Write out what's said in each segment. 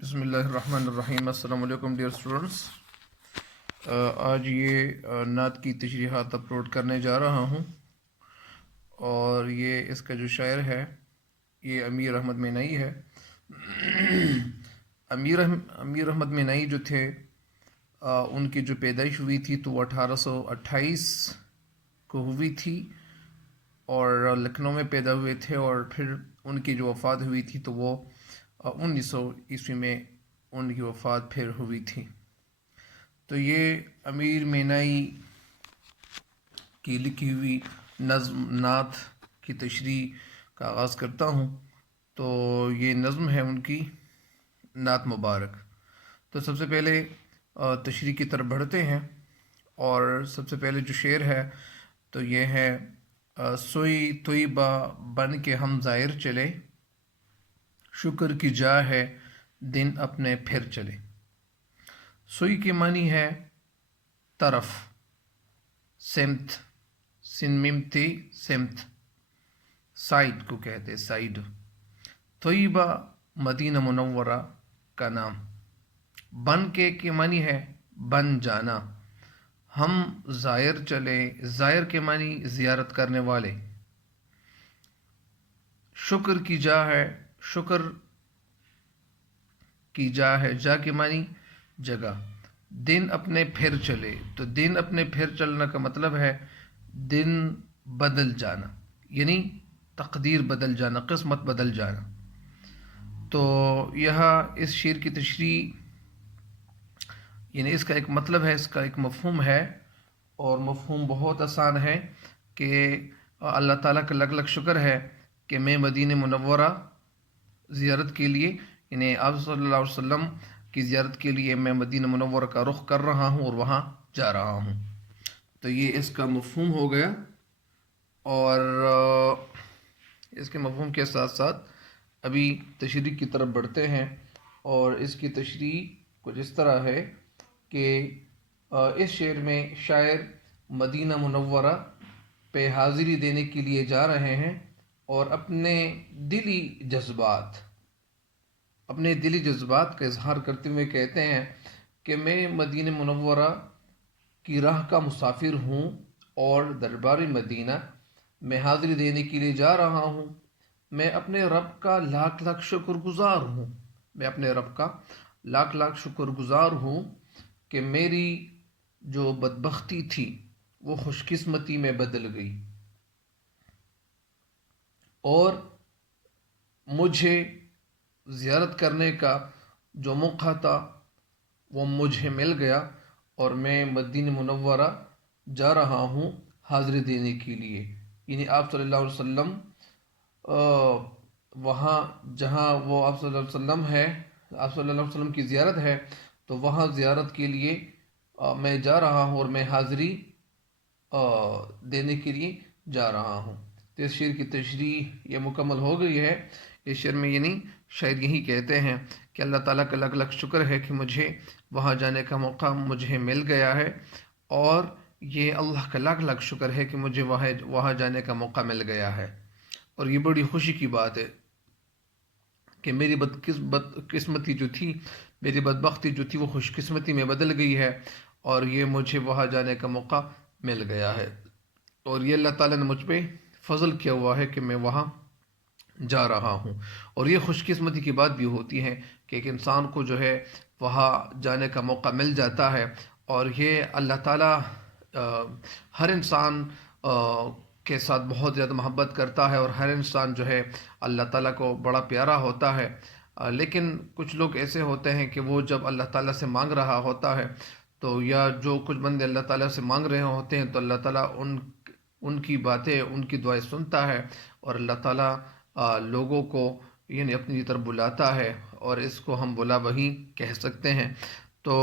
بسم اللہ الرحمن الرحیم۔ السلام علیکم ڈیئر اسٹوڈنٹس۔ آج یہ نعت کی تشریحات اپلوڈ کرنے جا رہا ہوں، اور یہ اس کا جو شاعر ہے یہ امیر احمد مینائی ہے۔ امیر احمد مینائی جو تھے ان کی جو پیدائش ہوئی تھی تو وہ 1828 کو ہوئی تھی، اور لکھنؤ میں پیدا ہوئے تھے، اور پھر ان کی جو وفات ہوئی تھی تو وہ 1900 میں ان کی وفات پھر ہوئی تھی۔ تو یہ امیر مینائی کی لکھی ہوئی نظم نعت کی تشریح کا آغاز کرتا ہوں۔ تو یہ نظم ہے ان کی نعت مبارک۔ تو سب سے پہلے تشریح کی طرف بڑھتے ہیں، اور سب سے پہلے جو شعر ہے تو یہ ہے: سوئی طیبہ بن کے ہم زائر چلے، شکر کی جا ہے دن اپنے پھر چلے۔ سوئی کی معنی ہے طرف، سمت، سمت سمت، سائڈ کو کہتے سائڈ۔ طیبہ مدینہ منورہ کا نام۔ بن کے معنی ہے بن جانا۔ ہم زائر چلے، زائر کے معنی زیارت کرنے والے۔ شکر کی جا ہے، شکر کی جا ہے، جا کے معنی جگہ۔ دن اپنے پھر چلے، تو دن اپنے پھر چلنا کا مطلب ہے دن بدل جانا، یعنی تقدیر بدل جانا، قسمت بدل جانا۔ تو یہاں اس شعر کی تشریح، یعنی اس کا ایک مطلب ہے، اس کا ایک مفہوم ہے، اور مفہوم بہت آسان ہے کہ اللہ تعالیٰ کا لگ لگ شکر ہے کہ میں مدینہ منورہ زیارت کے لیے، یعنی آپ صلی اللہ علیہ وسلم کی زیارت کے لیے میں مدینہ منورہ کا رخ کر رہا ہوں اور وہاں جا رہا ہوں۔ تو یہ اس کا مفہوم ہو گیا، اور اس کے مفہوم کے ساتھ ساتھ ابھی تشریح کی طرف بڑھتے ہیں، اور اس کی تشریح کچھ اس طرح ہے کہ اس شعر میں شاعر مدینہ منورہ پہ حاضری دینے کے لیے جا رہے ہیں، اور اپنے دلی جذبات کا اظہار کرتے ہوئے کہتے ہیں کہ میں مدینہ منورہ کی راہ کا مسافر ہوں، اور دربار مدینہ میں حاضری دینے کے لیے جا رہا ہوں۔ میں اپنے رب کا لاکھ لاکھ شکر گزار ہوں، میں اپنے رب کا لاکھ لاکھ شکر گزار ہوں کہ میری جو بدبختی تھی وہ خوش قسمتی میں بدل گئی، اور مجھے زیارت کرنے کا جو موقع تھا وہ مجھے مل گیا، اور میں مدینہ منورہ جا رہا ہوں حاضری دینے کے لیے۔ یعنی آپ صلی اللہ علیہ وسلم وہاں جہاں وہ آپ صلی اللہ علیہ وسلم ہے، آپ صلی اللہ علیہ وسلم کی زیارت ہے، تو وہاں زیارت کے لیے میں جا رہا ہوں، اور میں حاضری دینے کے لیے جا رہا ہوں۔ تو اس شعر کی تشریح یہ مکمل ہو گئی ہے۔ اس شعر میں یعنی شاعر یہی کہتے ہیں کہ اللہ تعالیٰ کا لگ لگ شکر ہے کہ مجھے وہاں جانے کا موقع مجھے مل گیا ہے، اور یہ اللہ کا لاکھ لاکھ شکر ہے کہ مجھے وہاں جانے کا موقع مل گیا ہے، اور یہ بڑی خوشی کی بات ہے کہ میری بدقسمتی جو تھی، میری بدبختی جو تھی وہ خوش قسمتی میں بدل گئی ہے، اور یہ مجھے وہاں جانے کا موقع مل گیا ہے، اور یہ اللہ تعالیٰ نے مجھ پہ فضل کیا ہوا ہے کہ میں وہاں جا رہا ہوں۔ اور یہ خوش قسمتی کی بات بھی ہوتی ہے کہ ایک انسان کو جو ہے وہاں جانے کا موقع مل جاتا ہے، اور یہ اللہ تعالیٰ ہر انسان کے ساتھ بہت زیادہ محبت کرتا ہے، اور ہر انسان جو ہے اللہ تعالیٰ کو بڑا پیارا ہوتا ہے۔ لیکن کچھ لوگ ایسے ہوتے ہیں کہ وہ جب اللہ تعالیٰ سے مانگ رہا ہوتا ہے، تو یا جو کچھ بندے اللہ تعالیٰ سے مانگ رہے ہوتے ہیں، تو اللہ تعالیٰ ان کی باتیں، ان کی دعائیں سنتا ہے، اور اللہ تعالیٰ لوگوں کو یعنی اپنی طرف بلاتا ہے، اور اس کو ہم بلا وہی کہہ سکتے ہیں۔ تو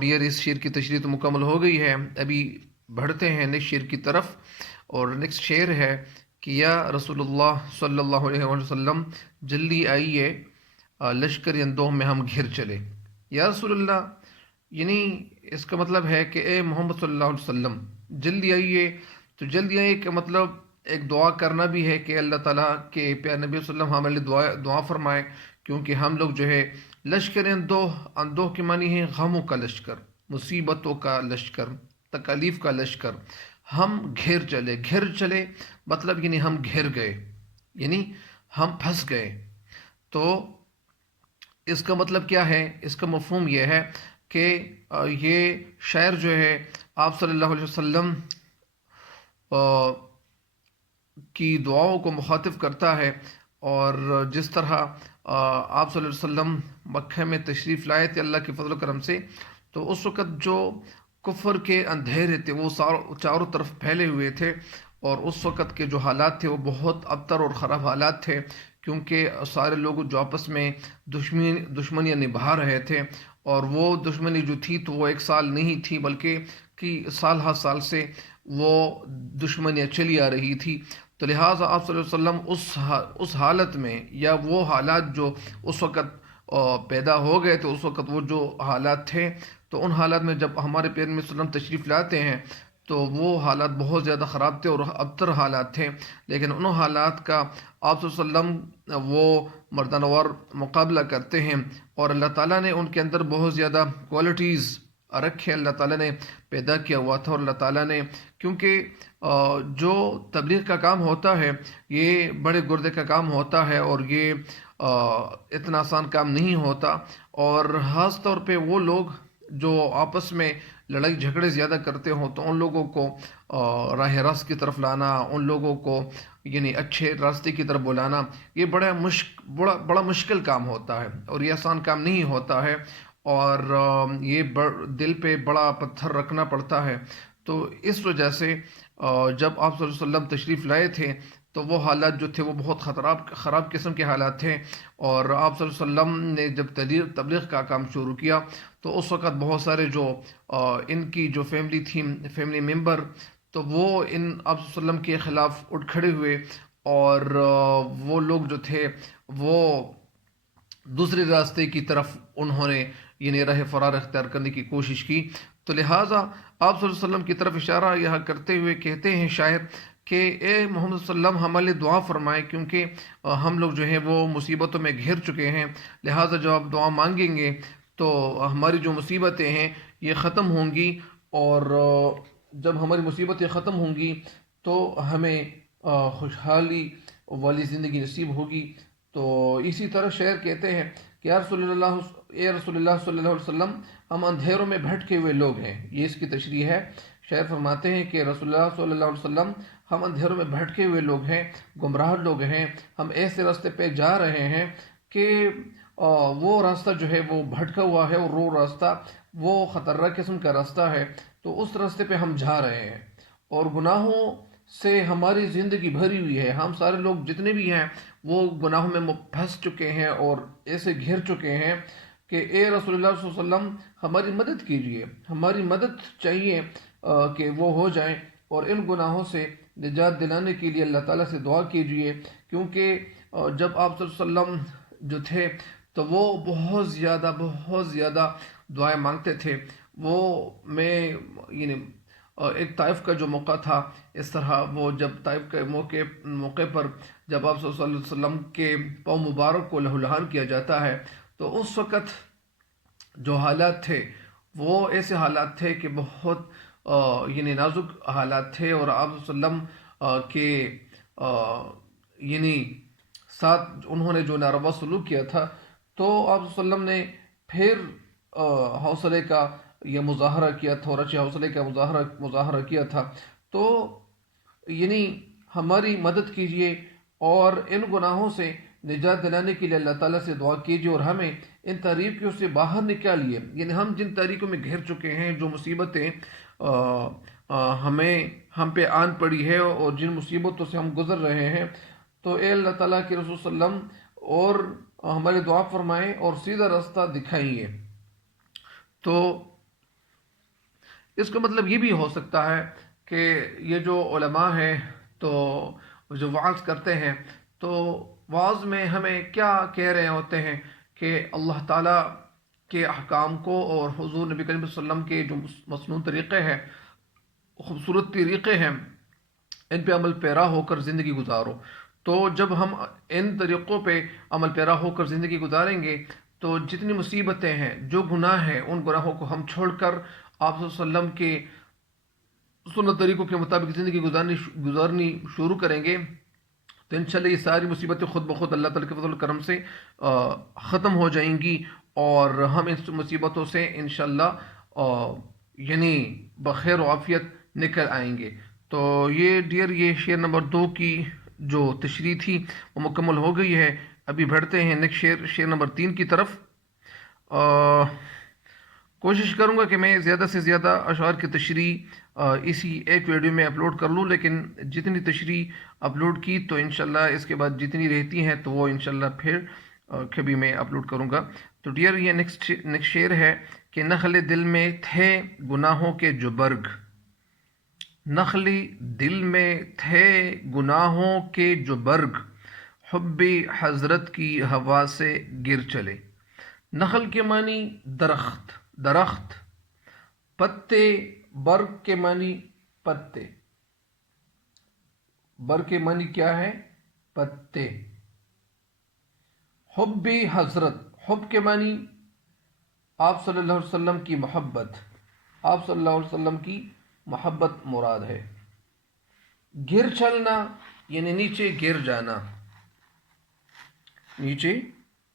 ڈیئر، اس شعر کی تشریح تو مکمل ہو گئی ہے، ابھی بڑھتے ہیں نیکسٹ شعر کی طرف، اور نیکسٹ شعر ہے کہ یا رسول اللہ صلی اللہ علیہ وسلم جلدی آئیے، لشکر اندوہ میں ہم گھر چلے۔ یا رسول اللہ، یعنی اس کا مطلب ہے کہ اے محمد صلی اللہ علیہ وسلم جلدی آئیے۔ تو جلدی آئیے کا مطلب ایک دعا کرنا بھی ہے کہ اللہ تعالیٰ کے پیارے نبی صلی اللہ علیہ وسلم ہمارے لیے دعا فرمائے، کیونکہ ہم لوگ جو ہے لشکر اندوہ کے معنی ہے غموں کا لشکر، مصیبتوں کا لشکر، تکالیف کا لشکر. ہم گھر چلے مطلب یعنی ہم گھر گئے، یعنی ہم پھنس گئے. تو اس کا مطلب کیا ہے؟ اس کا مفہوم یہ ہے کہ یہ شاعر جو ہے آپ صلی اللہ علیہ وسلم کی دعاؤں کو مخاطب کرتا ہے. اور جس طرح آپ صلی اللہ علیہ وسلم مکہ میں تشریف لائے تھے اللہ کے فضل و کرم سے، تو اس وقت جو کفر کے اندھیرے تھے وہ چاروں طرف پھیلے ہوئے تھے، اور اس وقت کے جو حالات تھے وہ بہت ابتر اور خراب حالات تھے، کیونکہ سارے لوگ جو آپس میں دشمنیاں نبھا رہے تھے. اور وہ دشمنی جو تھی تو وہ ایک سال نہیں تھی، بلکہ سال ہر سال سے وہ دشمنیاں چلی آ رہی تھی. تو لہٰذا آپ صلی اللہ علیہ وسلم اس حالت میں، یا وہ حالات جو اس وقت پیدا ہو گئے تھے، اس وقت وہ جو حالات تھے، تو ان حالات میں جب ہمارے پیغمبر صلی اللہ علیہ وسلم تشریف لاتے ہیں تو وہ حالات بہت زیادہ خراب تھے اور ابتر حالات تھے. لیکن ان حالات کا آپ صلی اللہ علیہ وسلم وہ مردانہ وار مقابلہ کرتے ہیں، اور اللہ تعالیٰ نے ان کے اندر بہت زیادہ کوالٹیز رکھے اللہ تعالیٰ نے پیدا کیا ہوا تھا. اور اللہ تعالیٰ نے، کیونکہ جو تبلیغ کا کام ہوتا ہے یہ بڑے گردے کا کام ہوتا ہے، اور یہ اتنا آسان کام نہیں ہوتا. اور خاص طور پہ وہ لوگ جو آپس میں لڑائی جھگڑے زیادہ کرتے ہوں تو ان لوگوں کو راہ راست کی طرف لانا، ان لوگوں کو یعنی اچھے راستے کی طرف بلانا، یہ بڑا مشکل کام ہوتا ہے، اور یہ آسان کام نہیں ہوتا ہے. اور یہ دل پہ بڑا پتھر رکھنا پڑتا ہے. تو اس وجہ سے جب آپ صلی اللہ علیہ وسلم تشریف لائے تھے تو وہ حالات جو تھے وہ بہت خراب قسم کے حالات تھے. اور آپ صلی اللہ علیہ وسلم نے جب تبلیغ کا کام شروع کیا تو اس وقت بہت سارے جو ان کی جو فیملی تھی، فیملی ممبر، تو وہ آپ صلی اللہ علیہ وسلم کے خلاف اٹھ کھڑے ہوئے، اور وہ لوگ جو تھے وہ دوسرے راستے کی طرف انہوں نے یعنی راہ فرار اختیار کرنے کی کوشش کی. تو لہٰذا آپ صلی اللہ علیہ وسلم کی طرف اشارہ یہاں کرتے ہوئے کہتے ہیں شاعر کہ اے محمد صلی اللہ علیہ وسلم ہمارے لیے دعا فرمائے، کیونکہ ہم لوگ جو ہیں وہ مصیبتوں میں گھر چکے ہیں. لہٰذا جب آپ دعا مانگیں گے تو ہماری جو مصیبتیں ہیں یہ ختم ہوں گی، اور جب ہماری مصیبتیں ختم ہوں گی تو ہمیں خوشحالی والی زندگی نصیب ہوگی. تو اسی طرح شعر کہتے ہیں کہ اے رسول اللہ صلی اللہ علیہ وسلم ہم اندھیروں میں بھٹکے ہوئے لوگ ہیں. یہ اس کی تشریح ہے. شعر فرماتے ہیں کہ رسول اللہ صلی اللہ علیہ وسلم ہم اندھیروں میں بھٹکے ہوئے لوگ ہیں، گمراہ لوگ ہیں. ہم ایسے راستے پہ جا رہے ہیں کہ وہ راستہ جو ہے وہ بھٹکا ہوا ہے، اور وہ راستہ وہ خطرناک قسم کا راستہ ہے. تو اس راستے پہ ہم جا رہے ہیں، اور گناہوں سے ہماری زندگی بھری ہوئی ہے. ہم سارے لوگ جتنے بھی ہیں وہ گناہوں میں پھنس چکے ہیں اور ایسے گھر چکے ہیں کہ اے رسول اللہ صلی اللہ علیہ وسلم ہماری مدد کیجئے، ہماری مدد چاہیے کہ وہ ہو جائیں، اور ان گناہوں سے نجات دلانے کے لیے اللہ تعالیٰ سے دعا کیجئے. کیونکہ جب آپ صلی اللہ علیہ وسلم جو تھے تو وہ بہت زیادہ دعائیں مانگتے تھے. وہ میں یعنی ایک طائف کا جو موقع تھا، اس طرح وہ جب طائف کے موقع پر جب آپ صلی اللہ علیہ وسلم کے پاؤں مبارک کو لہو لہان کیا جاتا ہے تو اس وقت جو حالات تھے وہ ایسے حالات تھے کہ بہت یعنی نازک حالات تھے. اور آپ صلی اللہ علیہ وسلم کے یعنی ساتھ انہوں نے جو ناروا سلوک کیا تھا، تو آپ صلی اللہ علیہ وسلم نے پھر حوصلے کا یہ مظاہرہ کیا تھا، اور اچھے حوصلے کا مظاہرہ کیا تھا. تو یعنی ہماری مدد کیجئے اور ان گناہوں سے نجات دلانے کے لیے اللہ تعالیٰ سے دعا کیجئے، اور ہمیں ان تاریکیوں سے باہر نکالیے. یعنی ہم جن تاریکیوں میں گھر چکے ہیں، جو مصیبتیں ہم پہ آن پڑی ہے، اور جن مصیبتوں سے ہم گزر رہے ہیں، تو اے اللہ تعالیٰ کے رسول صلی اللہ علیہ وسلم اور ہمارے دعا فرمائیں اور سیدھا راستہ دکھائیے. تو اس کا مطلب یہ بھی ہو سکتا ہے کہ یہ جو علماء ہیں تو جو وعظ کرتے ہیں تو وعظ میں ہمیں کیا کہہ رہے ہوتے ہیں کہ اللہ تعالیٰ کے احکام کو اور حضور نبی کریم صلی اللہ علیہ وسلم کے جو مسنون طریقے ہیں، خوبصورت طریقے ہیں، ان پہ عمل پیرا ہو کر زندگی گزارو. تو جب ہم ان طریقوں پہ عمل پیرا ہو کر زندگی گزاریں گے تو جتنی مصیبتیں ہیں، جو گناہ ہیں، ان گناہوں کو ہم چھوڑ کر آپ صلی اللہ علیہ وسلم کے سنت طریقوں کے مطابق زندگی گزارنی شروع کریں گے تو انشاءاللہ یہ ساری مصیبتیں خود بخود اللہ تعالیٰ کے فضل و کرم سے ختم ہو جائیں گی، اور ہم ان مصیبتوں سے انشاءاللہ یعنی بخیر و عافیت نکل آئیں گے۔ تو یہ شعر نمبر 2 کی جو تشریح تھی وہ مکمل ہو گئی ہے۔ ابھی بڑھتے ہیں نیکسٹ شعر نمبر 3 کی طرف۔ کوشش کروں گا کہ میں زیادہ سے زیادہ اشعار کی تشریح اسی ایک ویڈیو میں اپلوڈ کر لوں، لیکن جتنی تشریح اپلوڈ کی تو انشاءاللہ اس کے بعد جتنی رہتی ہیں تو وہ انشاءاللہ پھر کبھی میں اپلوڈ کروں گا۔ تو ڈیئر یہ نیکسٹ شعر ہے کہ نخل دل میں تھے گناہوں کے جو برگ، نخل دل میں تھے گناہوں کے جو برگ، حب حضرت کی ہوا سے گر چلے۔ نخل کے معنی درخت، پتے، برگ کے معنی پتے، برگ کے معنی کیا ہے؟ پتے۔ حب حضرت، حب کے معنی آپ صلی اللہ علیہ وسلم کی محبت، آپ صلی اللہ علیہ وسلم کی محبت مراد ہے۔ گر چلنا یعنی نیچے گر جانا، نیچے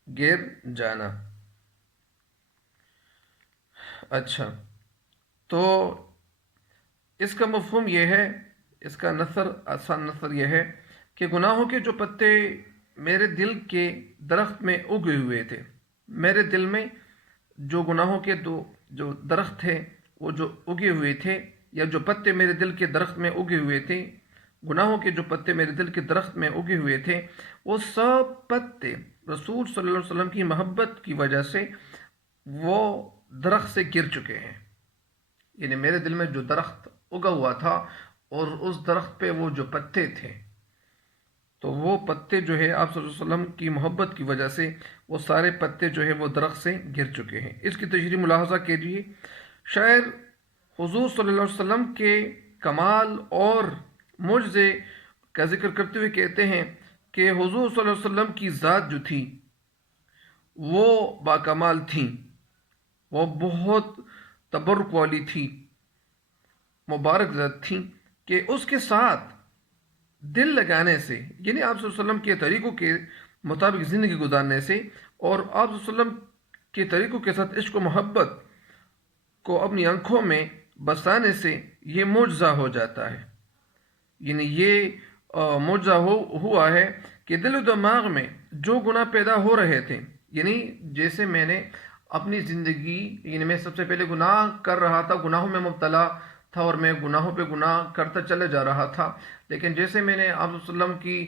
گر جانا۔ اچھا، تو اس کا مفہوم یہ ہے، اس کا آسان نثر یہ ہے کہ گناہوں کے جو پتے میرے دل کے درخت میں اگے ہوئے تھے، میرے دل میں جو گناہوں کے جو درخت تھے وہ جو اگے ہوئے تھے، یا جو پتے میرے دل کے درخت میں اگے ہوئے تھے، گناہوں کے جو پتے میرے دل کے درخت میں اگے ہوئے تھے، وہ سب پتے رسول صلی اللہ علیہ وسلم کی محبت کی وجہ سے وہ درخت سے گر چکے ہیں۔ یعنی میرے دل میں جو درخت اگا ہوا تھا اور اس درخت پہ وہ جو پتے تھے، تو وہ پتے جو ہے آپ صلی اللہ علیہ وسلم کی محبت کی وجہ سے وہ سارے پتے جو ہے وہ درخت سے گر چکے ہیں۔ اس کی تشریح ملاحظہ کیجیے۔ شاعر حضور صلی اللہ علیہ وسلم کے کمال اور معجزے کا ذکر کرتے ہوئے کہتے ہیں کہ حضور صلی اللہ علیہ وسلم کی ذات جو تھی وہ باکمال تھی، وہ بہت تبرک والی تھی، مبارک ذات تھی، کہ اس کے ساتھ دل لگانے سے، یعنی آپ صلی اللہ علیہ وسلم کے طریقوں کے مطابق زندگی گزارنے سے اور آپ صلی اللہ علیہ وسلم کے طریقوں کے ساتھ عشق و محبت کو اپنی آنکھوں میں بسانے سے یہ معجزہ ہو جاتا ہے۔ یعنی یہ معجزہ ہوا ہے کہ دل و دماغ میں جو گناہ پیدا ہو رہے تھے، یعنی جیسے میں نے اپنی زندگی، یعنی میں سب سے پہلے گناہ کر رہا تھا، گناہوں میں مبتلا تھا اور میں گناہوں پہ گناہ کرتا چلے جا رہا تھا، لیکن جیسے میں نے آپ صلی اللہ علیہ وسلم کی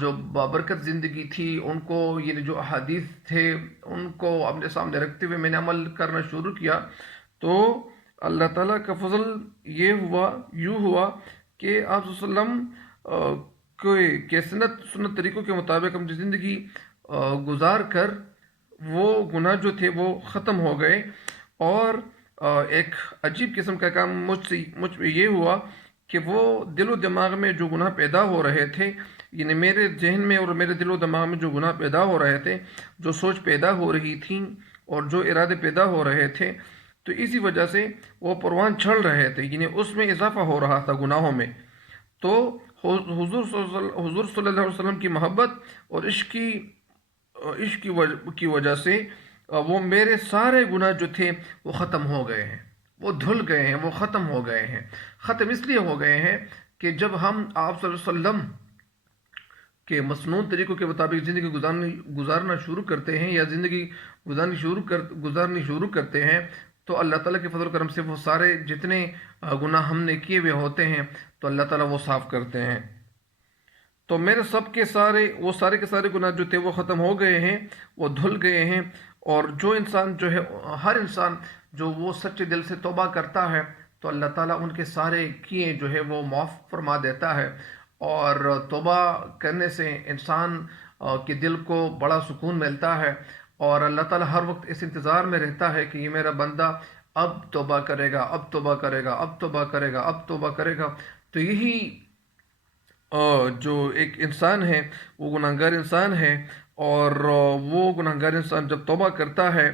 جو بابرکت زندگی تھی، ان کو یعنی جو احادیث تھے ان کو اپنے سامنے رکھتے ہوئے میں نے عمل کرنا شروع کیا، تو اللہ تعالیٰ کا فضل یوں ہوا کہ آپ صلی اللہ علیہ وسلم کے سنت طریقوں کے مطابق اپنی زندگی گزار کر وہ گناہ جو تھے وہ ختم ہو گئے، اور ایک عجیب قسم کا کام مجھ پہ یہ ہوا کہ وہ دل و دماغ میں جو گناہ پیدا ہو رہے تھے، یعنی میرے ذہن میں اور میرے دل و دماغ میں جو گناہ پیدا ہو رہے تھے، جو سوچ پیدا ہو رہی تھیں اور جو ارادے پیدا ہو رہے تھے، تو اسی وجہ سے وہ پروان چڑھ رہے تھے، یعنی اس میں اضافہ ہو رہا تھا گناہوں میں۔ تو حضور صلی اللہ علیہ وسلم کی محبت اور عشق کی وجہ سے وہ میرے سارے گناہ جو تھے وہ ختم ہو گئے ہیں، وہ دھل گئے ہیں، وہ ختم ہو گئے ہیں۔ ختم اس لیے ہو گئے ہیں کہ جب ہم آپ صلی اللہ علیہ وسلم کے مسنون طریقوں کے مطابق زندگی گزارنا شروع کرتے ہیں، یا زندگی گزارنی شروع کرتے ہیں، تو اللہ تعالیٰ کے فضل و کرم سے وہ سارے جتنے گناہ ہم نے کیے ہوئے ہوتے ہیں تو اللہ تعالیٰ وہ صاف کرتے ہیں۔ تو میرے کے سارے گناہ جو تھے وہ ختم ہو گئے ہیں، وہ دھل گئے ہیں، اور جو انسان جو ہے، ہر انسان جو وہ سچے دل سے توبہ کرتا ہے تو اللہ تعالیٰ ان کے سارے کیے جو ہے وہ معاف فرما دیتا ہے، اور توبہ کرنے سے انسان کے دل کو بڑا سکون ملتا ہے، اور اللہ تعالیٰ ہر وقت اس انتظار میں رہتا ہے کہ یہ میرا بندہ اب توبہ کرے گا، اب توبہ کرے گا، اب توبہ کرے گا، اب توبہ کرے گا۔ تو یہی جو ایک انسان ہے وہ گناہگار انسان ہے، اور وہ گناہگار انسان جب توبہ کرتا ہے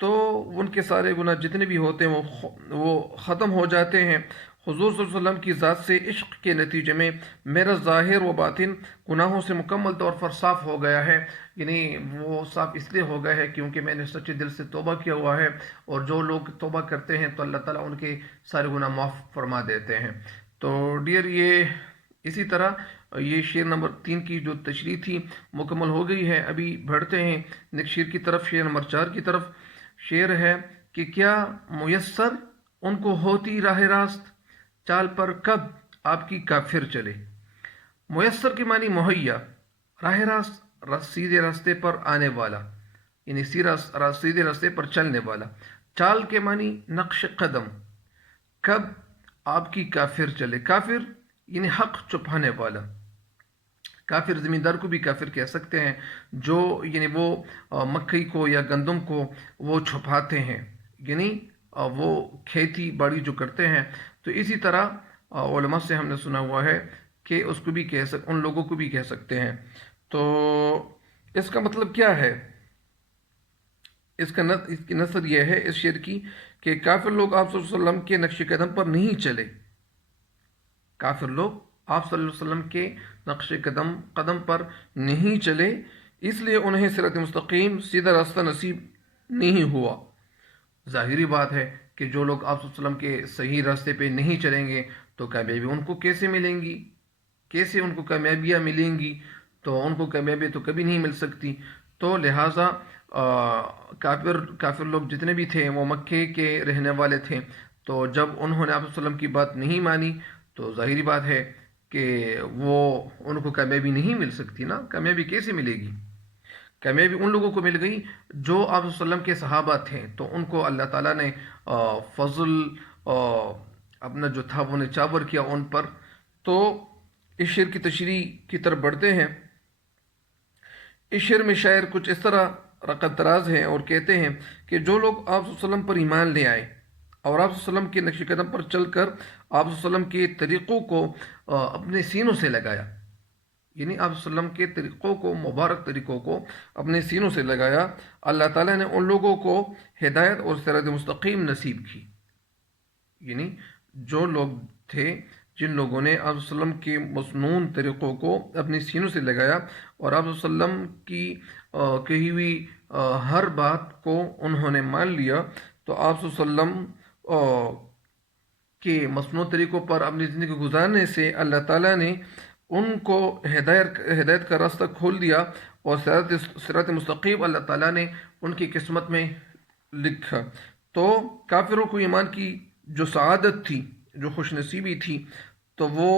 تو ان کے سارے گناہ جتنے بھی ہوتے ہیں وہ ختم ہو جاتے ہیں۔ حضور صلی اللہ علیہ وسلم کی ذات سے عشق کے نتیجے میں میرا ظاہر و باطن گناہوں سے مکمل طور پر صاف ہو گیا ہے، یعنی وہ صاف اس لیے ہو گیا ہے کیونکہ میں نے سچے دل سے توبہ کیا ہوا ہے، اور جو لوگ توبہ کرتے ہیں تو اللہ تعالیٰ ان کے سارے گناہ معاف فرما دیتے ہیں۔ تو ڈیئر، یہ اسی طرح یہ شعر نمبر 3 کی جو تشریح تھی مکمل ہو گئی ہے۔ ابھی بڑھتے ہیں نیکسٹ شعر کی طرف، شعر نمبر 4 کی طرف۔ شعر ہے کہ کیا میسر ان کو ہوتی راہ راست، چال پر کب آپ کی کافر چلے۔ میسر کے معنی مہیا، راہ راست سیدھے راستے پر آنے والا، یعنی سیدھے راستے پر چلنے والا۔ چال کے معنی نقش قدم، کب آپ کی کافر چلے۔ کافر یعنی حق چھپانے والا۔ کافر زمیندار کو بھی کافر کہہ سکتے ہیں، جو یعنی وہ مکئی کو یا گندم کو وہ چھپاتے ہیں، یعنی وہ کھیتی باڑی جو کرتے ہیں۔ تو اسی طرح علماء سے ہم نے سنا ہوا ہے کہ اس کو بھی ان لوگوں کو بھی کہہ سکتے ہیں۔ تو اس کا مطلب کیا ہے؟ اس کی نثر یہ ہے اس شعر کی کہ کافر لوگ آپ صلی اللہ علیہ وسلم کے نقش قدم پر نہیں چلے۔ کافر لوگ آپ صلی اللہ علیہ وسلم کے نقش قدم پر نہیں چلے، اس لیے انہیں صراط مستقیم سیدھا راستہ نصیب نہیں ہوا۔ ظاہری بات ہے کہ جو لوگ آپ صلی اللہ علیہ وسلم کے صحیح راستے پہ نہیں چلیں گے تو کامیابی ان کو کیسے ملیں گی؟ کیسے ان کو کامیابیاں ملیں گی؟ تو ان کو کامیابی تو کبھی نہیں مل سکتی۔ تو لہٰذا کافر لوگ جتنے بھی تھے وہ مکے کے رہنے والے تھے، تو جب انہوں نے آپ صلی اللہ علیہ وسلم کی بات نہیں مانی تو ظاہری بات ہے کہ وہ ان کو کامیابی نہیں مل سکتی نا۔ کامیابی کیسے ملے گی؟ کامیابی ان لوگوں کو مل گئی جو آپ صلی اللہ علیہ وسلم کے صحابہ تھے، تو ان کو اللہ تعالیٰ نے فضل اپنا جو تھا وہ نچاور کیا ان پر۔ تو اس شعر کی تشریح کی طرف بڑھتے ہیں۔ اس شعر میں شاعر کچھ اس طرح رقم تراز ہیں اور کہتے ہیں کہ جو لوگ آپ صلی اللہ علیہ وسلم پر ایمان لے آئے اور آپ صلی اللہ علیہ وسلم کے نقش قدم پر چل کر آپ صلی اللہ علیہ وسلم کے طریقوں کو اپنے سینوں سے لگایا، یعنی آپ صلی اللہ علیہ وسلم کے طریقوں کو، مبارک طریقوں کو اپنے سینوں سے لگایا، اللہ تعالیٰ نے ان لوگوں کو ہدایت اور صراط مستقیم نصیب کی۔ یعنی جو لوگ تھے، جن لوگوں نے آپ صلی اللہ علیہ وسلم کے مسنون طریقوں کو اپنے سینوں سے لگایا اور آپ صلی اللہ علیہ وسلم کی کہی ہوئی ہر بات کو انہوں نے مان لیا، تو آپ صلی اللہ علیہ وسلم کے مسنون طریقوں پر اپنی زندگی گزارنے سے اللہ تعالیٰ نے ان کو ہدایت کا راستہ کھول دیا، اور صراط مستقیم اللہ تعالیٰ نے ان کی قسمت میں لکھا۔ تو کافروں کو ایمان کی جو سعادت تھی، جو خوش نصیبی تھی، تو وہ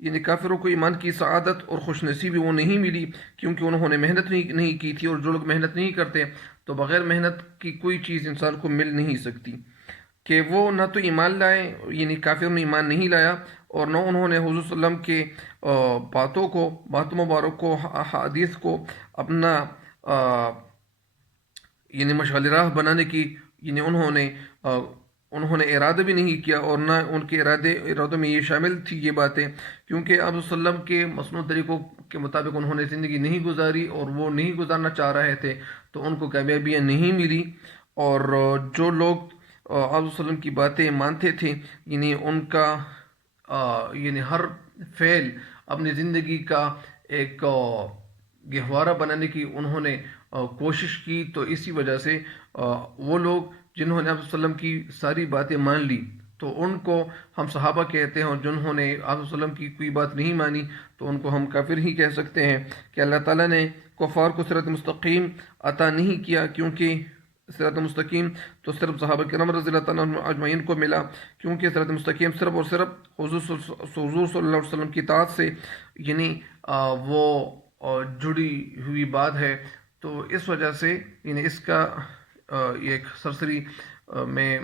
یعنی کافروں کو ایمان کی سعادت اور خوش نصیبی وہ نہیں ملی، کیونکہ انہوں نے محنت نہیں کی تھی، اور جو لوگ محنت نہیں کرتے تو بغیر محنت کی کوئی چیز انسان کو مل نہیں سکتی۔ کہ وہ نہ تو ایمان لائیں، یعنی کافروں نے ایمان نہیں لایا، اور نہ انہوں نے حضور صلی اللہ علیہ وسلم کے باتوں مبارک کو، حدیث کو اپنا یعنی مشعل راہ بنانے کی یعنی انہوں نے ارادہ بھی نہیں کیا، اور نہ ان کے ارادوں میں یہ شامل تھی یہ باتیں، کیونکہ آپ صلی اللہ علیہ وسلم کے مسنون طریقوں کے مطابق انہوں نے زندگی نہیں گزاری اور وہ نہیں گزارنا چاہ رہے تھے، تو ان کو کامیابیاں نہیں ملی۔ اور جو لوگ آپ صلی اللہ علیہ وسلم کی باتیں مانتے تھے، یعنی ان کا یعنی ہر فعل اپنی زندگی کا ایک گہوارہ بنانے کی انہوں نے کوشش کی، تو اسی وجہ سے وہ لوگ جنہوں نے آپ صلی اللہ علیہ وسلم کی ساری باتیں مان لی تو ان کو ہم صحابہ کہتے ہیں، اور جنہوں نے آپ صلی اللہ علیہ وسلم کی کوئی بات نہیں مانی تو ان کو ہم کافر ہی کہہ سکتے ہیں۔ کہ اللہ تعالیٰ نے کفار کو صراط مستقیم عطا نہیں کیا، کیونکہ صراط مستقیم تو صرف صحابہ کرام رضی اللہ تعالیٰ عنہ اجمعین کو ملا، کیونکہ صراط مستقیم صرف اور صرف حضور صلی اللہ علیہ وسلم کی اطاعت سے یعنی وہ جڑی ہوئی بات ہے۔ تو اس وجہ سے یعنی اس کا ایک سرسری میں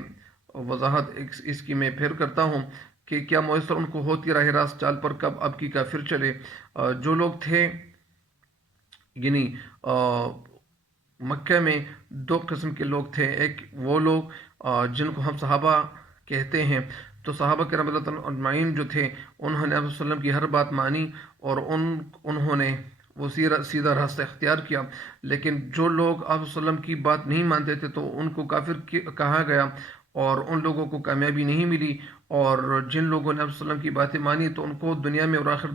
وضاحت اس کی میں پھر کرتا ہوں کہ کیا میسر ان کو ہوتی راہ راست، چال پر کب اب کی کافر چلے۔ جو لوگ تھے یعنی مکہ میں دو قسم کے لوگ تھے، ایک وہ لوگ جن کو ہم صحابہ کہتے ہیں، تو صحابہ کرام رضی اللہ عنہ اجمعین جو تھے انہوں نے آپ صلی اللہ علیہ وسلم کی ہر بات مانی، اور انہوں نے وہ سیدھا راستہ اختیار کیا. لیکن جو لوگ آپ صلی اللہ علیہ وسلم کی بات نہیں مانتے تھے تو ان کو کافر کہا گیا، اور ان لوگوں کو کامیابی نہیں ملی. اور جن لوگوں نے آپ صلی اللہ علیہ وسلم کی باتیں مانی تو ان کو دنیا میں اور آخر